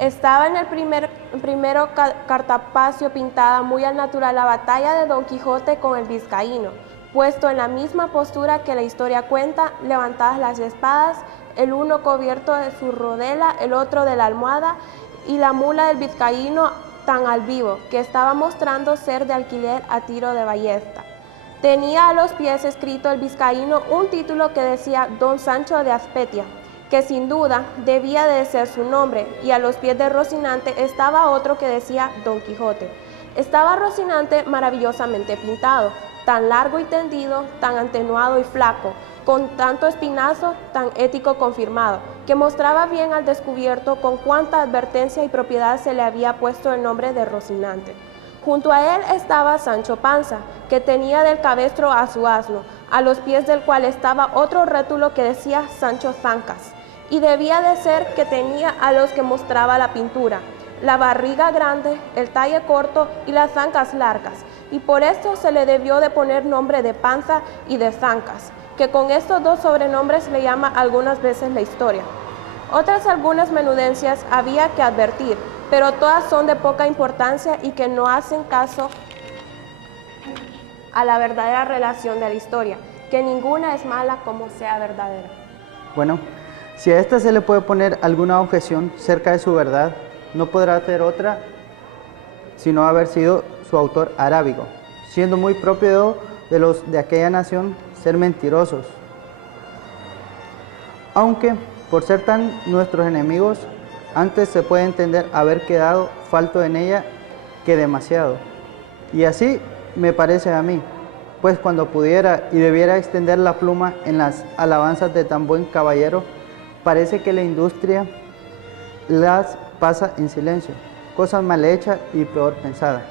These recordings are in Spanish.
Estaba en el primero cartapacio pintada muy al natural la batalla de Don Quijote con el vizcaíno, puesto en la misma postura que la historia cuenta, levantadas las espadas, el uno cubierto de su rodela, el otro de la almohada, y la mula del vizcaíno tan al vivo, que estaba mostrando ser de alquiler a tiro de ballesta. Tenía a los pies escrito el vizcaíno un título que decía Don Sancho de Azpetia, que sin duda debía de ser su nombre, y a los pies de Rocinante estaba otro que decía Don Quijote. Estaba Rocinante maravillosamente pintado, tan largo y tendido, tan atenuado y flaco, con tanto espinazo, tan ético confirmado, que mostraba bien al descubierto con cuánta advertencia y propiedad se le había puesto el nombre de Rocinante. Junto a él estaba Sancho Panza, que tenía del cabestro a su asno, a los pies del cual estaba otro rótulo que decía Sancho Zancas, y debía de ser que tenía a los que mostraba la pintura, la barriga grande, el talle corto y las zancas largas, y por esto se le debió de poner nombre de Panza y de Zancas, que con estos dos sobrenombres le llama algunas veces la historia. Otras algunas menudencias había que advertir, pero todas son de poca importancia y que no hacen caso a la verdadera relación de la historia, que ninguna es mala como sea verdadera. Bueno, si a esta se le puede poner alguna objeción cerca de su verdad, no podrá ser otra sino haber sido su autor arábigo, siendo muy propio de los de aquella nación ser mentirosos. Aunque, por ser tan nuestros enemigos, antes se puede entender haber quedado falto en ella que demasiado. Y así me parece a mí, pues cuando pudiera y debiera extender la pluma en las alabanzas de tan buen caballero, parece que la industria las pasa en silencio, cosa mal hecha y peor pensada.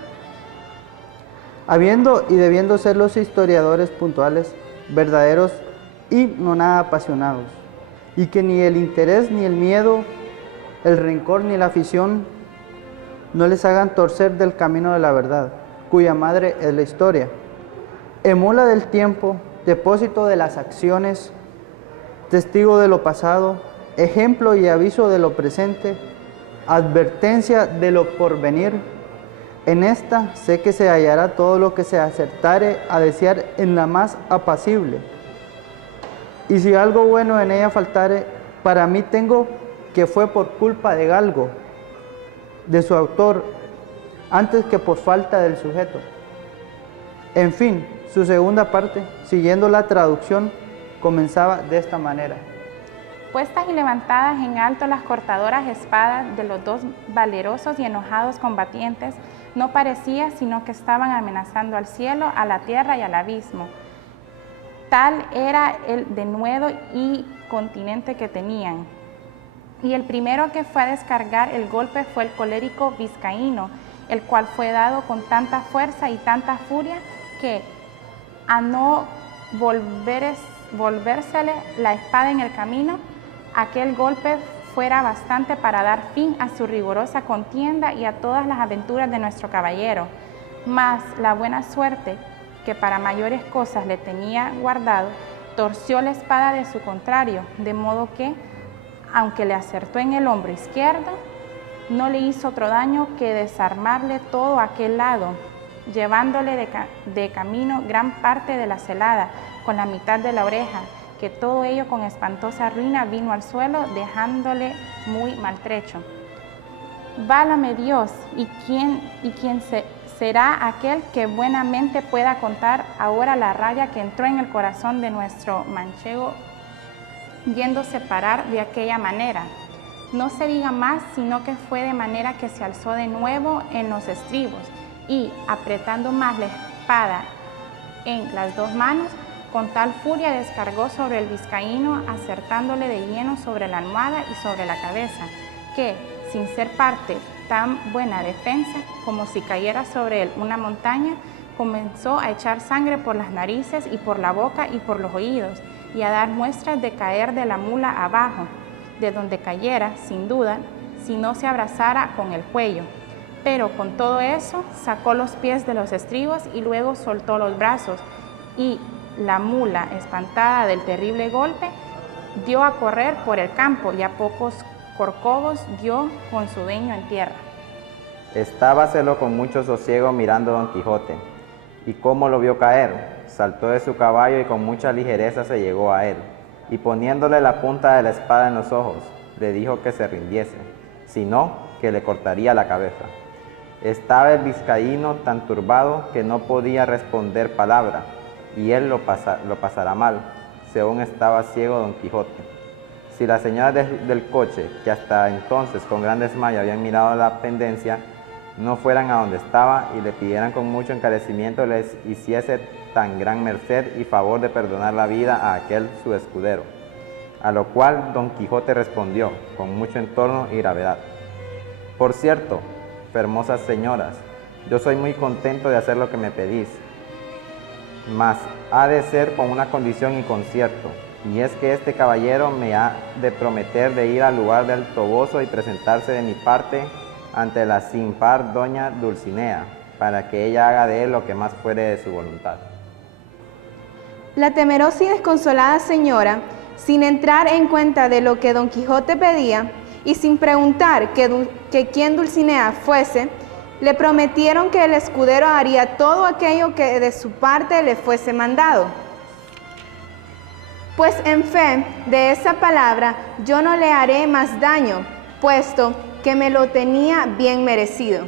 Habiendo y debiendo ser los historiadores puntuales, verdaderos y no nada apasionados, y que ni el interés ni el miedo, el rencor ni la afición no les hagan torcer del camino de la verdad, cuya madre es la historia, emula del tiempo, depósito de las acciones, testigo de lo pasado, ejemplo y aviso de lo presente, advertencia de lo porvenir. En esta sé que se hallará todo lo que se acertare a desear en la más apacible. Y si algo bueno en ella faltare, para mí tengo que fue por culpa de Galgo, de su autor, antes que por falta del sujeto. En fin, su segunda parte, siguiendo la traducción, comenzaba de esta manera. Puestas y levantadas en alto las cortadoras espadas de los dos valerosos y enojados combatientes, no parecía sino que estaban amenazando al cielo, a la tierra y al abismo. Tal era el denuedo y continente que tenían. Y el primero que fue a descargar el golpe fue el colérico vizcaíno, el cual fue dado con tanta fuerza y tanta furia que, a no volvérsele la espada en el camino, aquel golpe fuera bastante para dar fin a su rigurosa contienda y a todas las aventuras de nuestro caballero. Mas la buena suerte, que para mayores cosas le tenía guardado, torció la espada de su contrario, de modo que, aunque le acertó en el hombro izquierdo, no le hizo otro daño que desarmarle todo aquel lado, llevándole de camino gran parte de la celada, con la mitad de la oreja, que todo ello con espantosa ruina vino al suelo, dejándole muy maltrecho. Válame Dios, ¿y quién será aquel que buenamente pueda contar ahora la rabia que entró en el corazón de nuestro manchego, viéndose parar de aquella manera? No se diga más, sino que fue de manera que se alzó de nuevo en los estribos y, apretando más la espada en las dos manos, con tal furia descargó sobre el vizcaíno, acertándole de lleno sobre la almohada y sobre la cabeza, que, sin ser parte tan buena defensa, como si cayera sobre él una montaña, comenzó a echar sangre por las narices y por la boca y por los oídos, y a dar muestras de caer de la mula abajo, de donde cayera, sin duda, si no se abrazara con el cuello. Pero con todo eso, sacó los pies de los estribos y luego soltó los brazos, y la mula, espantada del terrible golpe, dio a correr por el campo y a pocos corcovos dio con su dueño en tierra. Estábaselo con mucho sosiego mirando Don Quijote, y cómo lo vio caer, saltó de su caballo y con mucha ligereza se llegó a él, y poniéndole la punta de la espada en los ojos, le dijo que se rindiese, si no, que le cortaría la cabeza. Estaba el vizcaíno tan turbado que no podía responder palabra, y él lo pasará mal, según estaba ciego Don Quijote. Si las señoras del coche, que hasta entonces con gran desmayo habían mirado la pendencia, no fueran a donde estaba y le pidieran con mucho encarecimiento les hiciese tan gran merced y favor de perdonar la vida a aquel su escudero. A lo cual Don Quijote respondió con mucho entorno y gravedad: por cierto, hermosas señoras, yo soy muy contento de hacer lo que me pedís, mas ha de ser con una condición y concierto, y es que este caballero me ha de prometer de ir al lugar del Toboso y presentarse de mi parte ante la sin par doña Dulcinea, para que ella haga de él lo que más fuere de su voluntad. La temerosa y desconsolada señora, sin entrar en cuenta de lo que Don Quijote pedía, y sin preguntar que quién Dulcinea fuese, le prometieron que el escudero haría todo aquello que de su parte le fuese mandado. Pues en fe de esa palabra yo no le haré más daño, puesto que me lo tenía bien merecido.